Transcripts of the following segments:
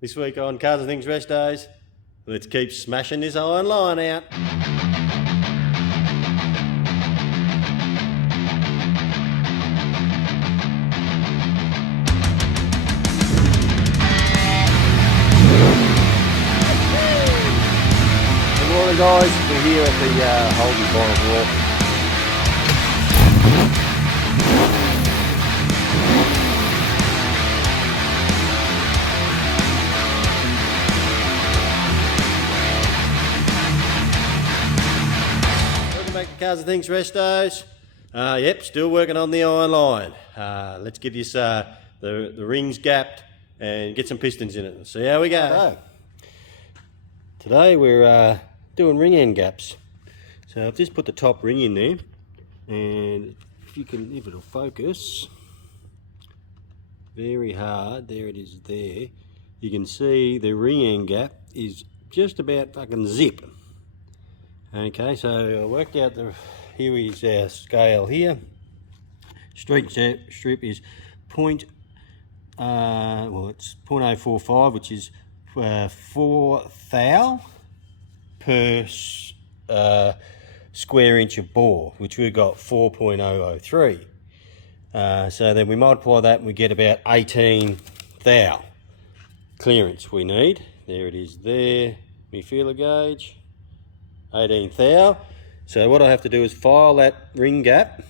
This week on Cars and Things Rest Days, let's keep smashing this iron line out. Good morning guys, we're here at the Holden Bottom Wharf. Cars and Things Rest Days. Yep, still working on the iron line. Let's get this the rings gapped and get some pistons in it and see how we go. Today we're doing ring end gaps. So I've just put the top ring in there, and if it'll focus very hard, there it is there. You can see the ring end gap is just about fucking zip. Okay, so I worked out here is our scale here. Street strip is it's 0.045, which is 4 thou per square inch of bore, which we've got 4.003. So then we multiply that and we get about 18 thou clearance we need. There it is there, my feeler gauge. 18 thou. So what I have to do is file that ring gap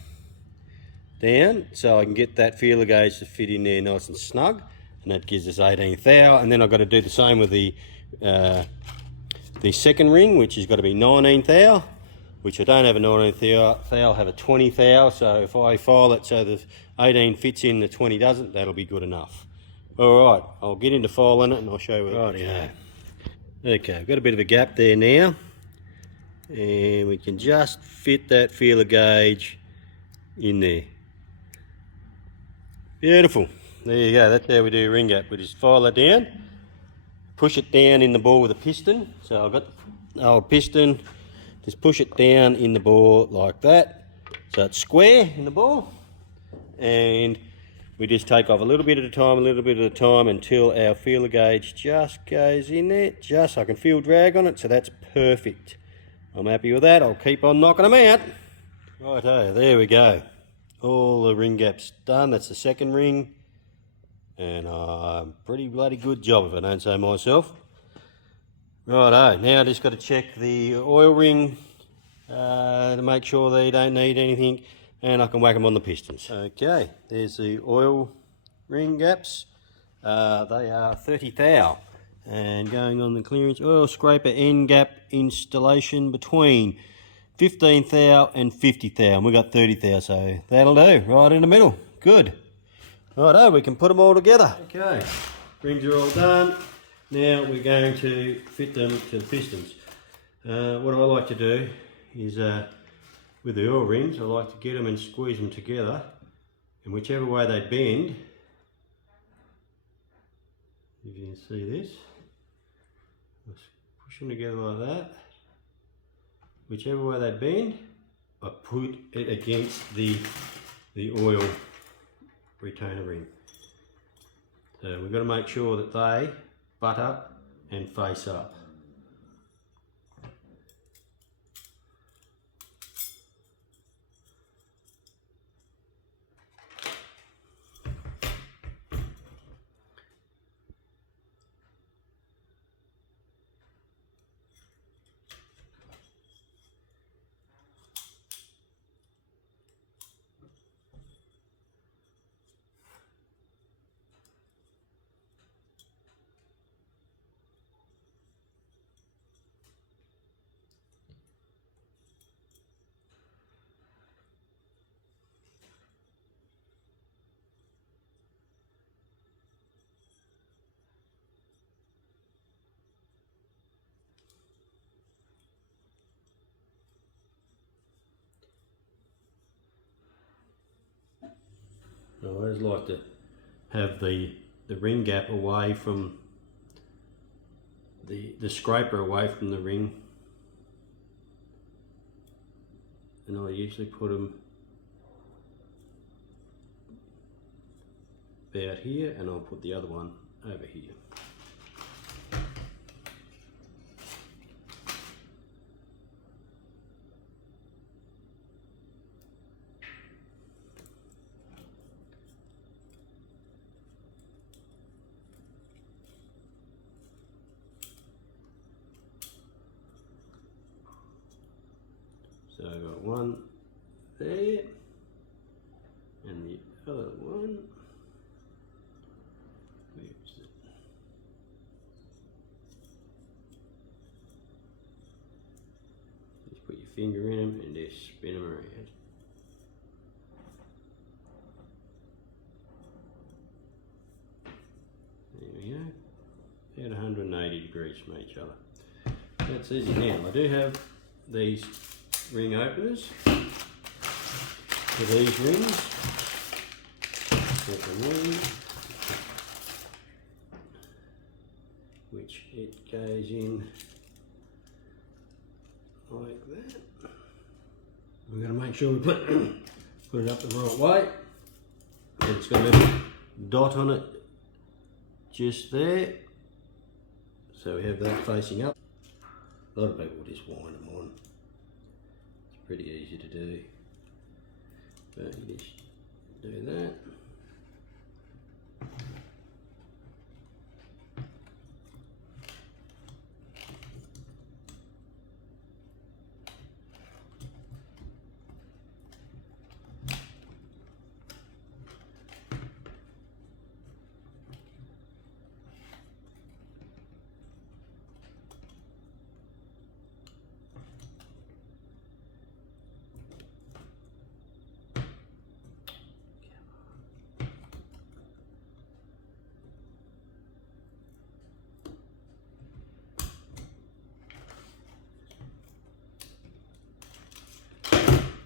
down so I can get that feeler gauge to fit in there nice and snug, and that gives us 18 thou. And then I've got to do the same with the second ring, which has got to be 19 thou, which I don't have a 19 thou, I have a 20 thou. So if I file it so the 18 fits in, the 20 doesn't, that'll be good enough. Alright, I'll get into filing it and I'll show you. Right, yeah. Okay, I've got a bit of a gap there now, and we can just fit that feeler gauge in there. Beautiful. There you go, that's how we do ring gap. We just file it down, push it down in the bore with a piston. So I've got the old piston, just push it down in the bore like that, so it's square in the bore, and we just take off a little bit at a time until our feeler gauge just goes in there, just so I can feel drag on it. So that's perfect. I'm happy with that. I'll keep on knocking them out. Righto, there we go. All the ring gaps done. That's the second ring, and pretty bloody good job if I don't say myself. Righto, now I just got to check the oil ring to make sure they don't need anything, and I can whack them on the pistons. Okay, there's the oil ring gaps. They are 30 thou. And going on the clearance, oil scraper end gap installation between 15 thou and 50 thou. And we've got 30 thou, so that'll do, right in the middle. Good. Righto, we can put them all together. Okay, rings are all done. Now we're going to fit them to the pistons. What I like to do is, with the oil rings, I like to get them and squeeze them together. And whichever way they bend, if you can see this, push them together like that. Whichever way they bend, I put it against the oil retainer ring. So we've got to make sure that they butt up and face up. I always like to have the ring gap away from the scraper, away from the ring, and I usually put them about here, and I'll put the other one over here. one there, and the other one, where's it? Just put your finger in them and just spin them around. There we go, about 180 degrees from each other. That's easy. Now I do have these ring openers for these rings. Second one, which it goes in like that. We're going to make sure we put it up the right way. And it's got a little dot on it just there, so we have that facing up. A lot of people just wind them on. It's pretty easy to do, but you just do that.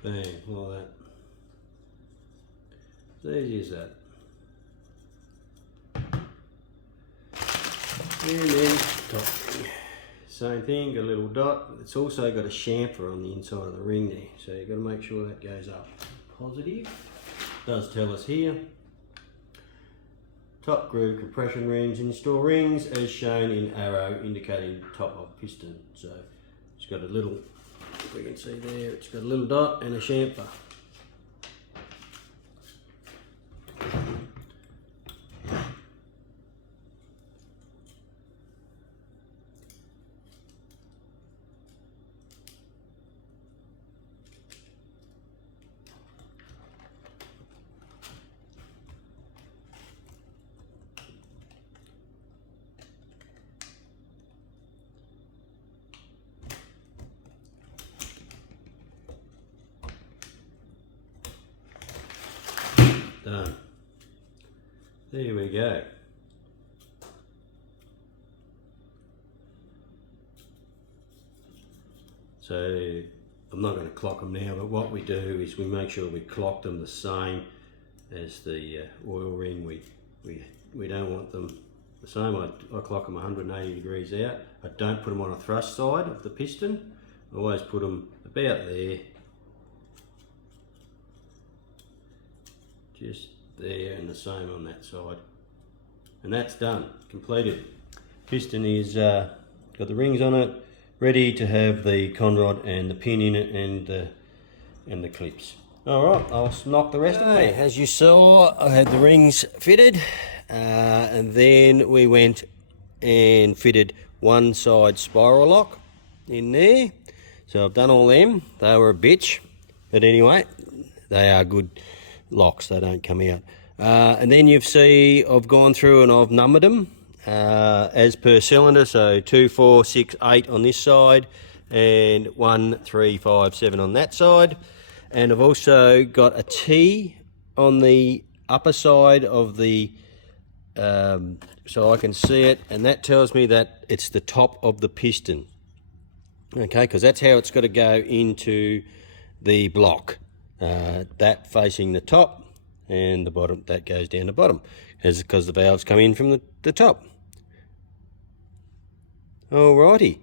Bang, like that. As easy as that. And then top ring. Same thing, got a little dot. It's also got a chamfer on the inside of the ring there, so you've got to make sure that goes up positive. It does tell us here. Top groove compression rings. Install rings as shown in arrow indicating top of piston. So it's got a little, if we can see there, it's got a little dot and a chamfer. Done. There we go. So I'm not going to clock them now, but what we do is we make sure we clock them the same as the oil ring. We don't want them the same. I clock them 180 degrees out. I don't put them on a thrust side of the piston. I always put them about there. Just there, and the same on that side, and that's done, completed. Piston is got the rings on it, ready to have the conrod and the pin in it, and the clips. All right, I'll knock the rest of it. As you saw, I had the rings fitted, and then we went and fitted one side spiral lock in there. So I've done all them. They were a bitch, but anyway, they are good locks, they don't come out. And then you see I've gone through and I've numbered them as per cylinder, so 2, 4, 6, 8 on this side, and 1, 3, 5, 7 on that side. And I've also got a T on the upper side of the so I can see it, and that tells me that it's the top of the piston, okay, because that's how it's got to go into the block. That facing the top, and the bottom, that goes down the bottom, because the valves come in from the top. Alrighty.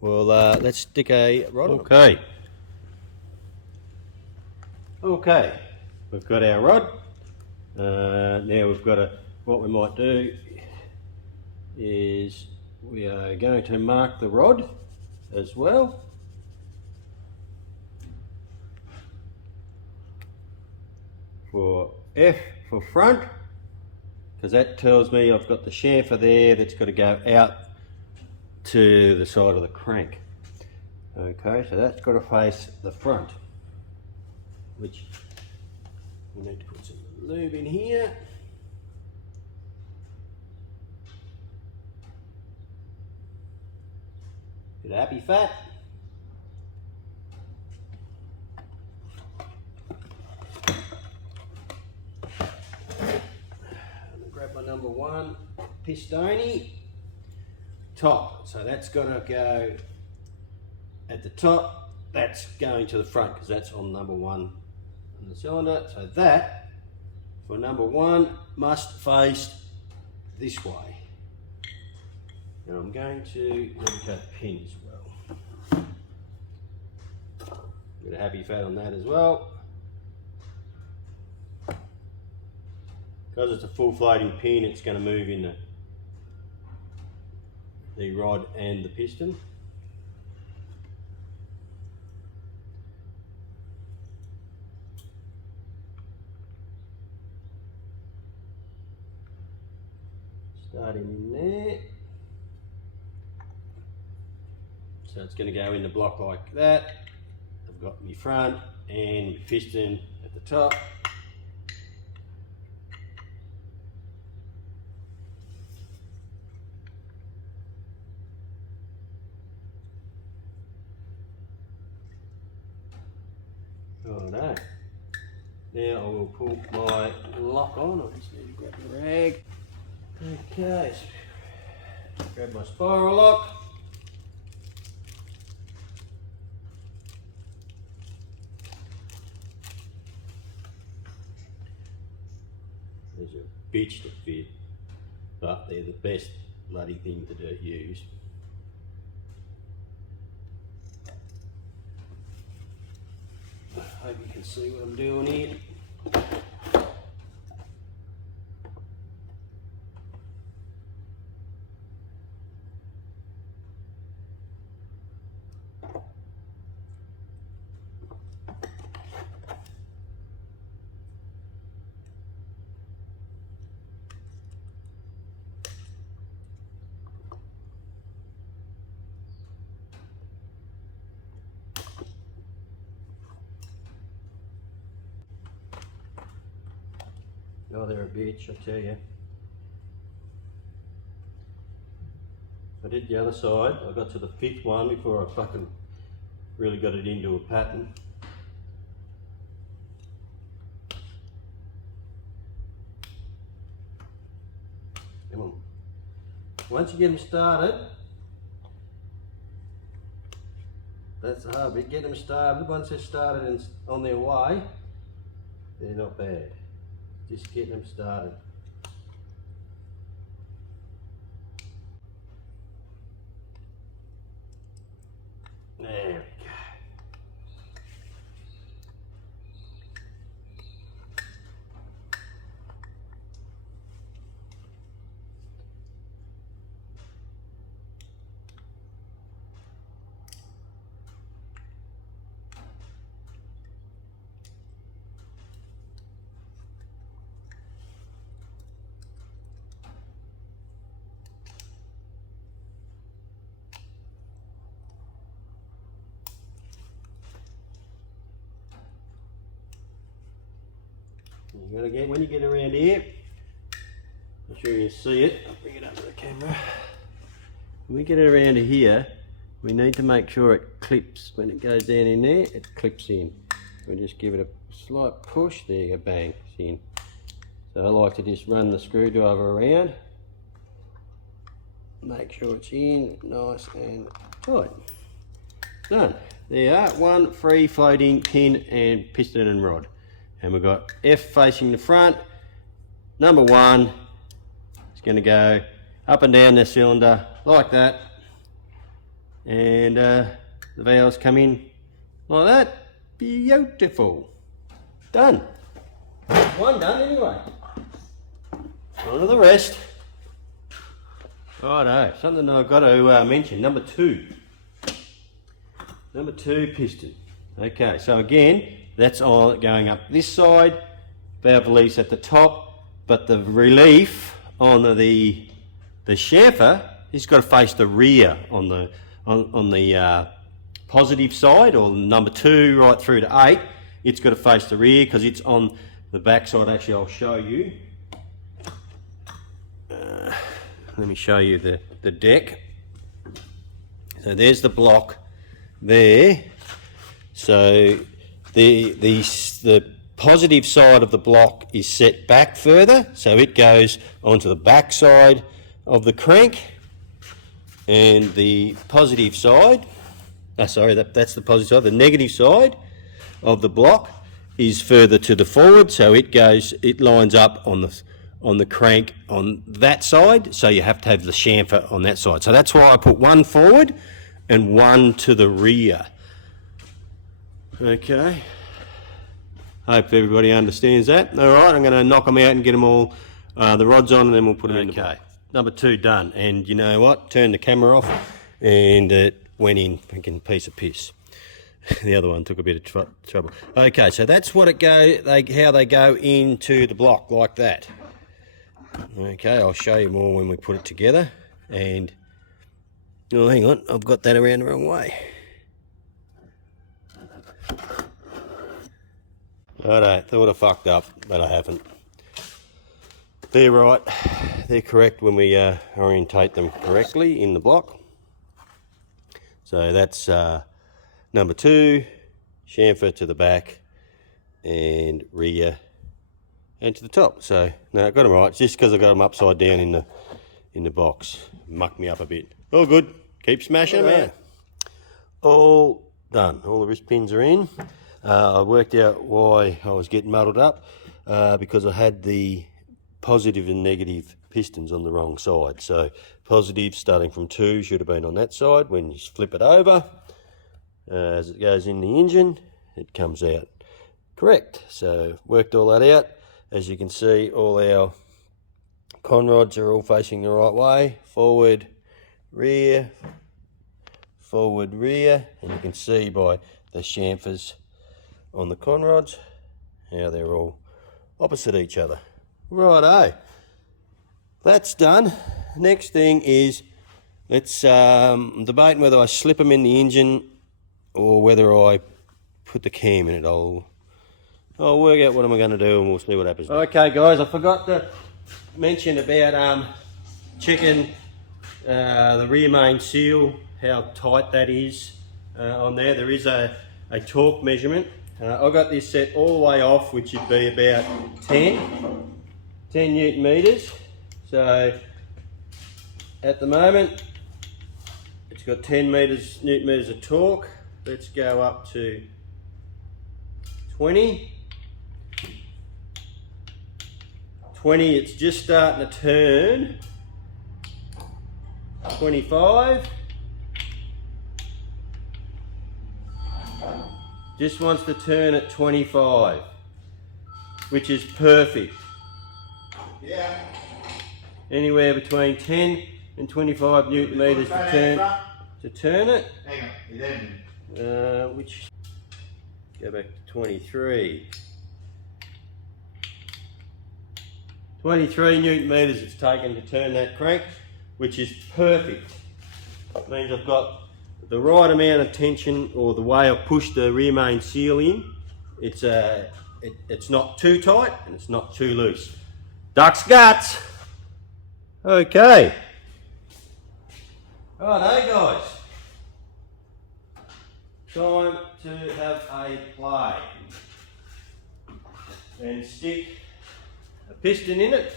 Well, let's stick a rod on. Okay, we've got our rod. Now we've got what we might do is we are going to mark the rod as well. For F for front, because that tells me I've got the chamfer there that's got to go out to the side of the crank. Okay, so that's got to face the front, which we need to put some lube in here. Bit of happy fat. Grab my number 1 pistoni top. So that's got to go at the top. That's going to the front because that's on number 1 on the cylinder. So that for number 1 must face this way. And I'm going to cut the pin as well. Bit of happy fat on that as well. Because it's a full floating pin, it's going to move in the rod and the piston. Starting in there. So it's going to go in the block like that. I've got my front and my piston at the top. Righto. Now I will pull my lock on. I just need to grab the rag. Okay, so grab my spiral lock. There's a bitch to fit, but they're the best bloody thing to use. I hope you can see what I'm doing here. Oh, they're a bitch, I tell you. I did the other side. I got to the 5th one before I fucking really got it into a pattern. Come on. Once you get them started, that's the hard bit. Get them started. Once they're started and on their way, they're not bad. Just getting them started. There we go. You gotta get, when you get around here, I'm sure you see it, I'll bring it under the camera. When we get it around to here, we need to make sure it clips. When it goes down in there, it clips in. We just give it a slight push, there you go, bang, it's in. So I like to just run the screwdriver around, make sure it's in, nice and tight. Done. There you are, one free floating pin and piston and rod. And we've got F facing the front. Number 1 is going to go up and down the cylinder like that. And the valves come in like that. Beautiful. Done. One done anyway. On to the rest. Righto, something I've got to mention. Number 2. Number 2 piston. Okay, so again, that's all going up this side, valve release at the top, but the relief on the chamfer has got to face the rear on the positive side, or number 2 right through to 8, it's got to face the rear because it's on the back side. Actually, I'll show you. Let me show you the deck. So there's the block there. So the positive side of the block is set back further, so it goes onto the back side of the crank, and the positive side, that's the positive side. The negative side of the block is further to the forward, so it lines up on the crank on that side, so you have to have the chamfer on that side. So that's why I put one forward and one to the rear. Okay, hope everybody understands that. All right, I'm going to knock them out and get them all, the rods on, and then we'll put them in. Okay, number 2 done. And you know what? Turned the camera off and it went in, freaking piece of piss. The other one took a bit of trouble. Okay, so that's what how they go into the block, like that. Okay, I'll show you more when we put it together. And oh, hang on, I've got that around the wrong way. I thought I fucked up, but I haven't. They're right. They're correct when we orientate them correctly in the block. So that's number 2, chamfer to the back and rear and to the top. So no, I got them right. It's just because I got them upside down in the box. Mucked me up a bit. All good. Keep smashing them out. All done. All the wrist pins are in. I worked out why I was getting muddled up, because I had the positive and negative pistons on the wrong side. So positive starting from 2 should have been on that side. When you flip it over, as it goes in the engine, it comes out correct. So worked all that out. As you can see, all our conrods are all facing the right way. Forward, rear, and you can see by the chamfers on the conrods how they're all opposite each other. Righto, that's done. Next thing is, I'm debating whether I slip them in the engine or whether I put the cam in it. I'll work out what I'm going to do and we'll see what happens. Okay guys, I forgot to mention about checking the rear main seal, how tight that is on there. There is a torque measurement. I got this set all the way off, which would be about 10 Newton meters. So at the moment it's got 10 Newton meters of torque. Let's go up to 20. 20, it's just starting to turn. 25. Just wants to turn at 25, which is perfect. Yeah. Anywhere between 10 and 25 Newton meters to turn it. Hang on, 11. Which, go back to 23. 23 Newton meters it's taken to turn that crank, which is perfect. It means I've got the right amount of tension, or the way I've pushed the rear main seal in. It's not too tight and it's not too loose. Duck's guts. Okay. Righto guys. Time to have a play. And stick a piston in it.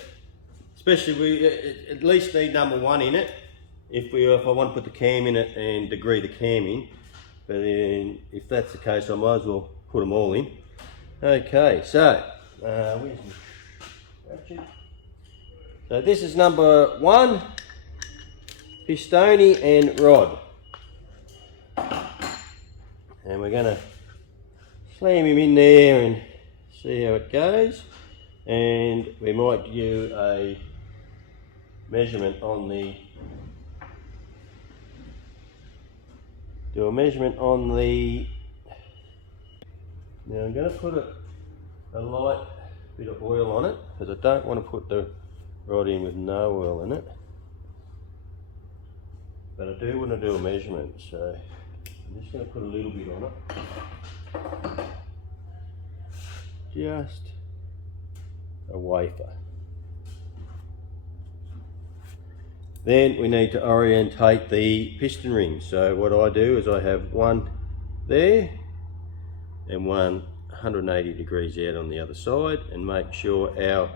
Especially we at least need number 1 in it. If I want to put the cam in it and degree the cam in. But if that's the case, I might as well put them all in. Okay, so where's my ratchet? So this is number 1, pistoni and rod. And we're going to slam him in there and see how it goes. And we might do a measurement on the now I'm going to put a light bit of oil on it, because I don't want to put the rod in with no oil in it, but I do want to do a measurement. So I'm just going to put a little bit on it. Just a wafer. Then we need to orientate the piston rings. So what I do is I have one there and one 180 degrees out on the other side, and make sure our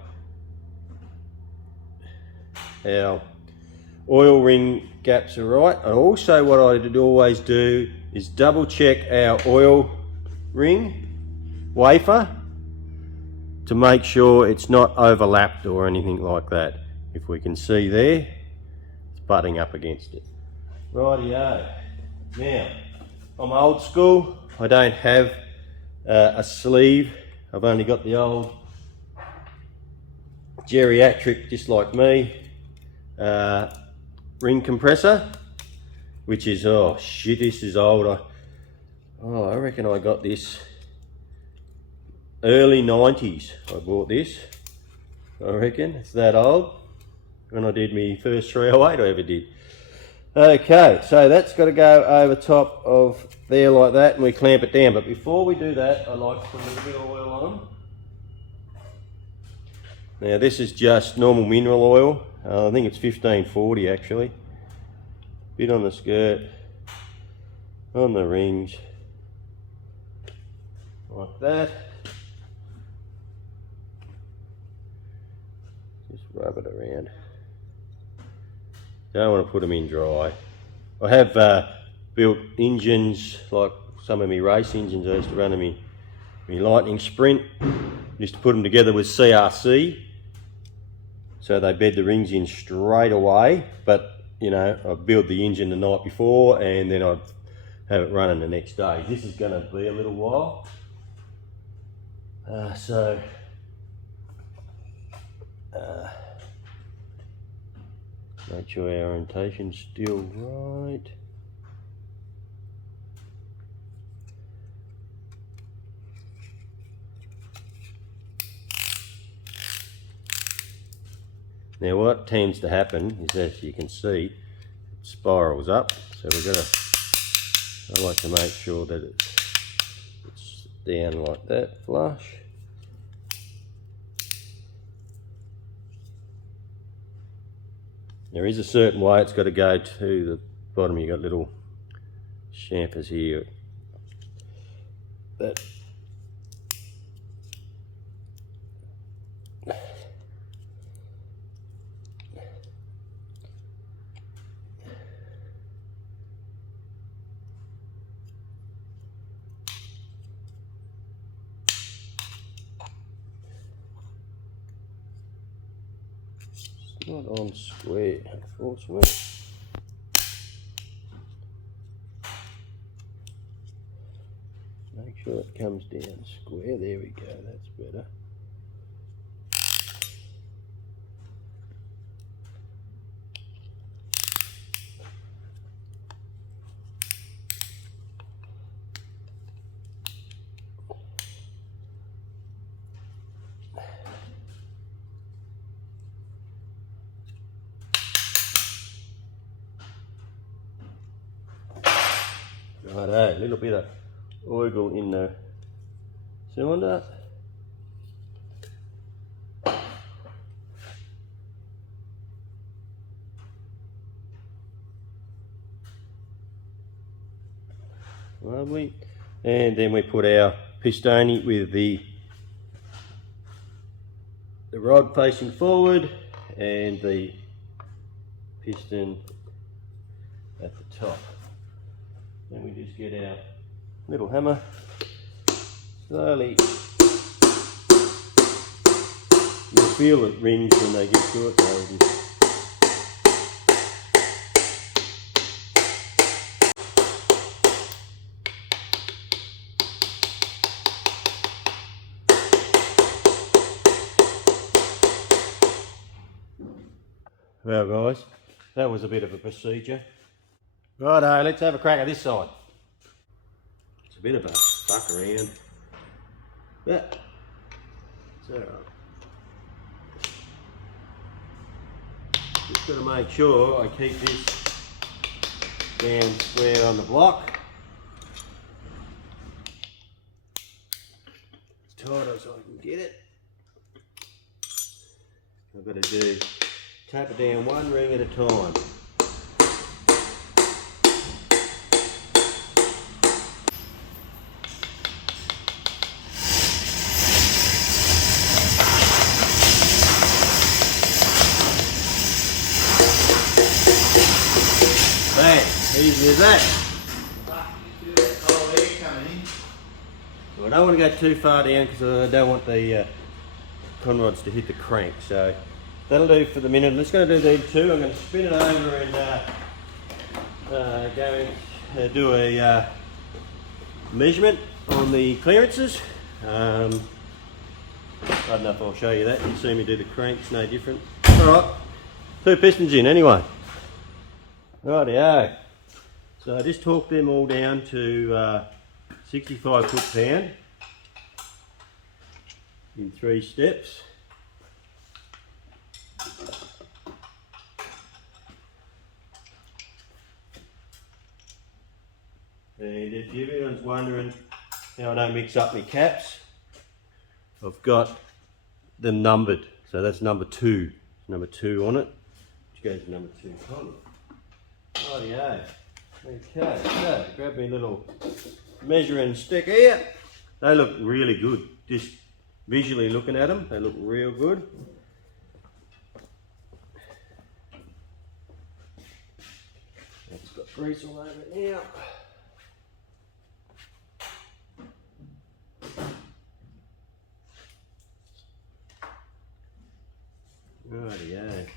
oil ring gaps are right. And also what I always do is double check our oil ring wafer to make sure it's not overlapped or anything like that. If we can see there, it's butting up against it. Rightio. Now, I'm old school. I don't have a sleeve. I've only got the old geriatric, just like me, ring compressor, which is, oh shit, this is old. I reckon I got this early 90s. I bought this. I reckon it's that old. When I did my first 308 I ever did. Okay, so that's got to go over top of there like that, and we clamp it down. But before we do that, I like to put a little bit of oil on. Now this is just normal mineral oil. I think it's 1540 actually. Bit on the skirt, on the rings, like that. Just rub it around. Don't want to put them in dry. I have built engines, like some of my race engines I used to run in my Lightning Sprint. Used to put them together with CRC, so they bed the rings in straight away. But you know, I build the engine the night before and then I'd have it running the next day. This is going to be a little while, so make sure our orientation's still right. Now what tends to happen is, as you can see, it spirals up, so we've got to, I like to make sure that it's down like that, flush. There is a certain way it's got to go to the bottom. You've got little chamfers here that not on square, unfortunately. Make sure it comes down square. There we go, that's better. Righto, a little bit of oil in the cylinder. Lovely. And then we put our pistoni with the rod facing forward and the piston at the top. Then we just get our little hammer, slowly, you'll feel it rings when they get to it. Well guys, that was a bit of a procedure. Righto, let's have a crack at this side. It's a bit of a fuck around, but it's alright. Just got to make sure I keep this down square on the block. tight as I can get it. I've got to do tap it down one ring at a time. Bang, easy as that. Well, I don't want to go too far down because I don't want the conrods to hit the crank, so that'll do for the minute. I'm just going to do these two. I'm going to spin it over and go and do a measurement on the clearances. I don't know if I'll show you that. You see me do the cranks, no different. Alright, 2 pistons in anyway. Rightio. So I just torqued them all down to 65 foot-pound in 3 steps. And if everyone's wondering how I don't mix up my caps, I've got them numbered. So that's number 2. Number 2 on it, which goes to number 2 column. Rightio. Okay, so grab me little measuring stick here. They look really good. Just visually looking at them, they look real good. It's got grease all over it now. Rightio.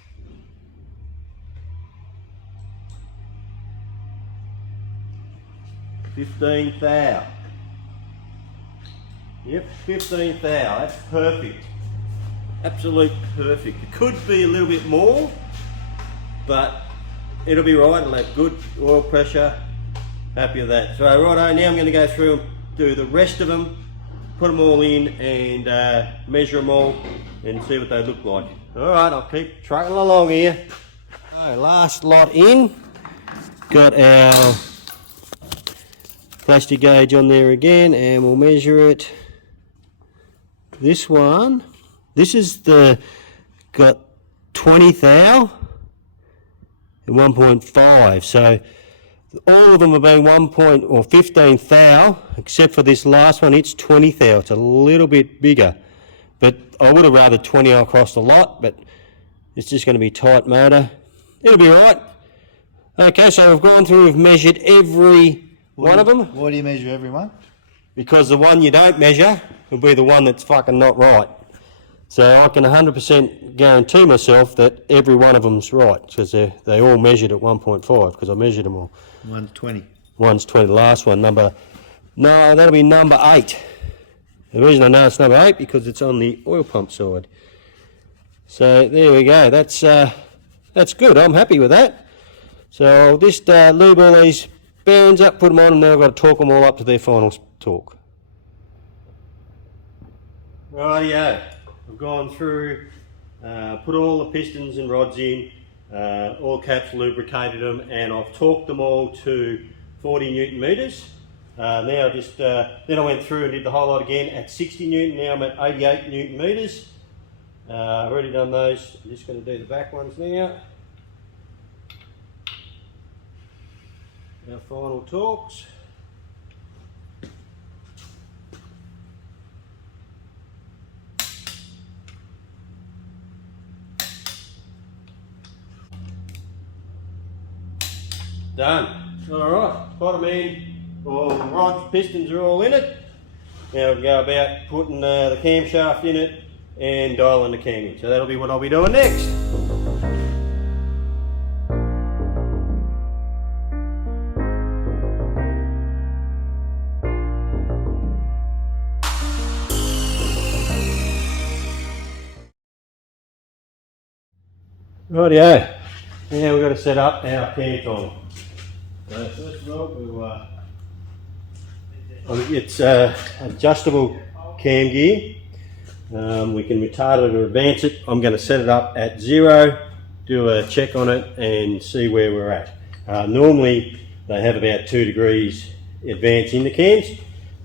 $15,000. Yep, $15,000. That's perfect. Absolute perfect. It could be a little bit more, but it'll be right. It'll have good oil pressure. Happy with that. So righto, now I'm going to go through and do the rest of them, put them all in and measure them all and see what they look like. Alright, I'll keep trucking along here. So last lot in. Got our plastic gauge on there again and we'll measure it. This one, this is got 20 thou and 1.5, so all of them have been 15 thou except for this last one. It's 20 thou. It's a little bit bigger, but I would have rather 20 across the lot, but it's just going to be tight motor. It'll be right. Okay, so I've gone through, we've measured every one of them. Why do you measure every one? Because the one you don't measure will be the one that's fucking not right. So I can 100% guarantee myself that every one of them's right, because they all measured at 1.5, because I measured them all. One's 20. One's 20, the last one, that'll be number 8. The reason I know it's number 8 because it's on the oil pump side. So there we go, that's good, I'm happy with that. So I'll just lube all these bearings up, put them on, and then I've got to torque them all up to their final torque. Rightio, I've gone through, put all the pistons and rods in, all caps, lubricated them, and I've torqued them all to 40 Newton meters. Now just, then I went through and did the whole lot again at 60 Newton, now I'm at 88 Newton meters. I've already done those, I'm just going to do the back ones now. Our final torques. Done. Alright, bottom end, all the rods, pistons are all in it. Now we go about putting the camshaft in it and dialing the cam in. So that'll be what I'll be doing next. Rightio, now we've got to set up our cam time. So first of all, it's adjustable cam gear. We can retard it or advance it. I'm going to set it up at 0, do a check on it and see where we're at. Normally they have about 2 degrees advance in the cams,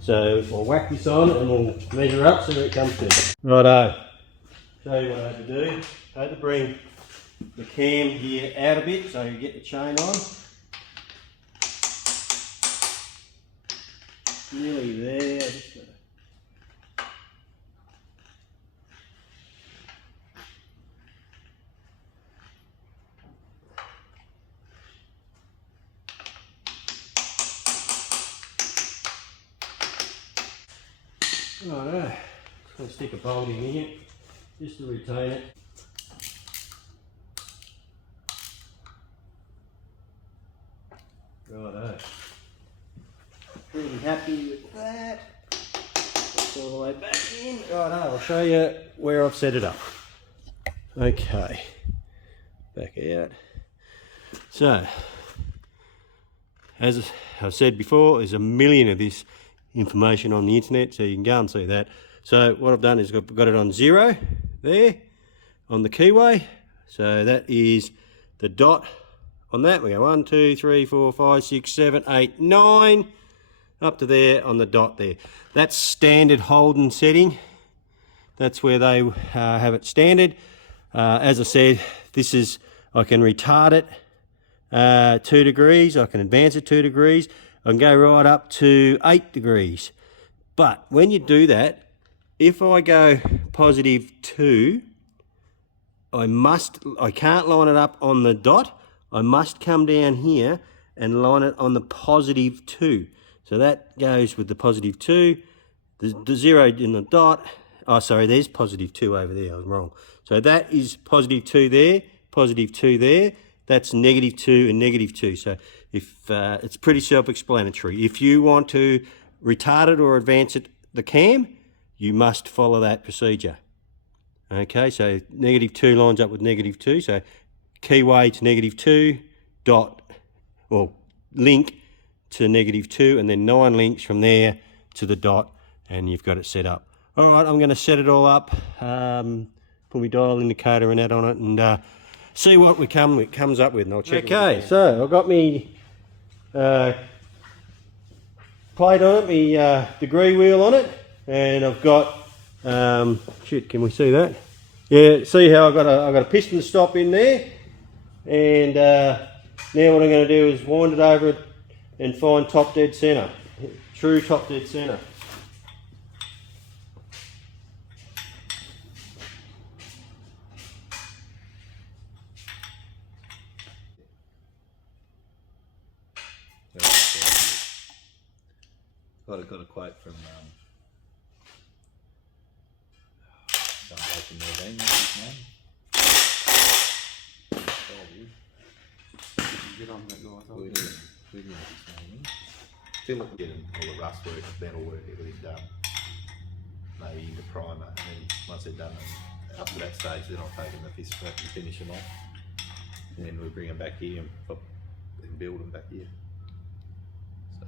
So we'll whack this on and we'll measure up, see where it comes to. Righto, show you what I had to do. I had to bring the cam here out a bit so you get the chain on. Nearly there. Just gotta... Righto, just going to stick a bolt in here just to retain it. Righto, pretty happy with that. That's all the way back in. Righto, I'll show you where I've set it up. Okay, back out. So, as I've said before, there's a million of this information on the internet, so you can go and see that. So what I've done is I've got it on 0 there on the keyway. So that is the dot on that. We go 1, 2, 3, 4, 5, 6, 7, 8, 9 up to there on the dot there. That's standard Holden setting. That's where they have it standard. As I said, this is, I can retard it 2 degrees, I can advance it 2 degrees, I can go right up to 8 degrees. But when you do that, if I go +2, I can't line it up on the dot. I must come down here and line it on the +2. So that goes with the +2, the 0 in the dot. Oh, sorry, there's +2 over there, I was wrong. So that is +2 there, +2 there. That's -2 and -2. So if it's pretty self-explanatory. If you want to retard it or advance it, the cam, you must follow that procedure. Okay, so -2 lines up with -2. So keyway to -2, dot, or link to -2, and then 9 links from there to the dot, and you've got it set up. All right, I'm going to set it all up, put my dial indicator and that on it, and see what it comes up with, and I'll check. Okay, so I've got me plate on it, my degree wheel on it, and I've got shit, can we see that? Yeah, see how I've got a piston stop in there, and now what I'm going to do is wind it over it and find top dead centre, true top dead centre. Got a quote from some bloke in Melbourne, his name. Get on that guy. We did his name. Philip did all the rust work, metal work, everything done. Maybe into primer, and then once they're done, up to that stage, then I'll take them to this scrap and finish them off. And then we bring them back here and build them back here. So,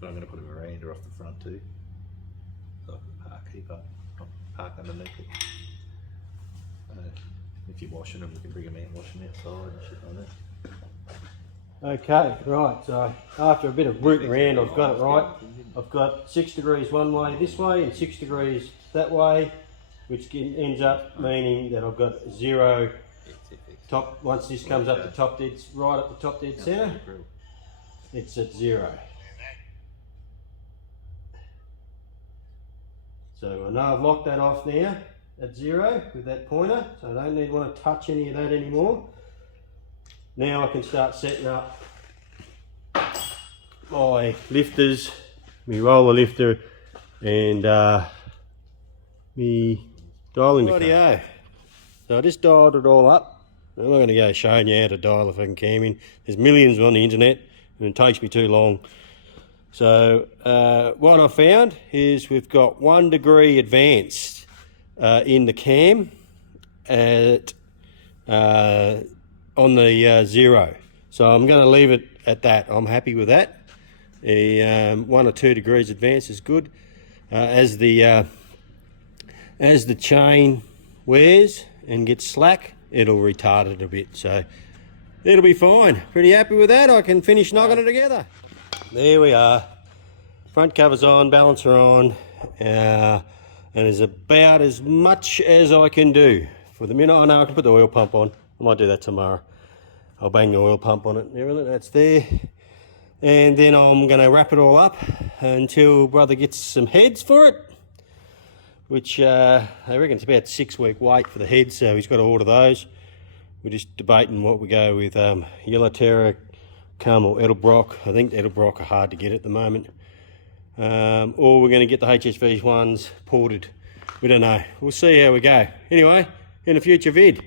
but I'm going to put a veranda off the front too, so I can park underneath it. If you're washing them, you can bring them out and wash them outside and shit like that. Okay, right, so after a bit of rooting around, I've got it right. I've got 6 degrees one way this way and 6 degrees that way, which ends up meaning that I've got 0 top. Once this comes up the top dead, right up the top dead centre, it's at 0. So I know I've locked that off now at 0 with that pointer, so I don't want to touch any of that anymore. Now I can start setting up my lifters, my roller lifter, and my dial indicator. So I just dialed it all up. I'm not going to go showing you how to dial a fucking cam in. There's millions on the internet and it takes me too long. So what I found is we've got 1 degree advanced in the cam at on the 0. So I'm going to leave it at that. I'm happy with that. 1 or 2 degrees advance is good. As the chain wears and gets slack, it'll retard it a bit. So it'll be fine. Pretty happy with that. I can finish knocking it together. There we are. front cover's on, balancer on, and is about as much as I can do. For the minute, I know I can put the oil pump on. I might do that tomorrow. I'll bang the oil pump on it and everything, that's there. And then I'm going to wrap it all up until brother gets some heads for it, which I reckon it's about 6-week wait for the heads, so he's got to order those. We're just debating what we go with, Yellow Terror, Cum or Edelbrock. I think Edelbrock are hard to get at the moment. Or we're going to get the HSV ones ported. We don't know. We'll see how we go. Anyway, in a future vid.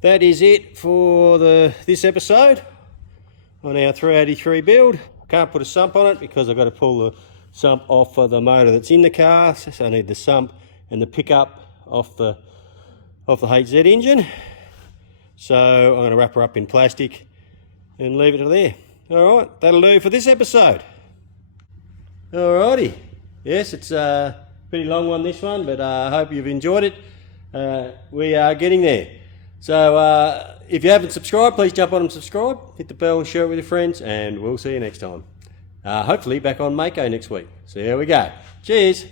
That is it for this episode on our 383 build. I can't put a sump on it because I've got to pull the sump off of the motor that's in the car. So I need the sump and the pickup off the HZ engine. So I'm going to wrap her up in plastic and leave it to there. All right, that'll do for this episode. Alrighty. Yes, it's a pretty long one, this one, but I hope you've enjoyed it. We are getting there. So if you haven't subscribed, please jump on and subscribe. Hit the bell and share it with your friends, and we'll see you next time. Hopefully back on Mako next week. So here we go. Cheers.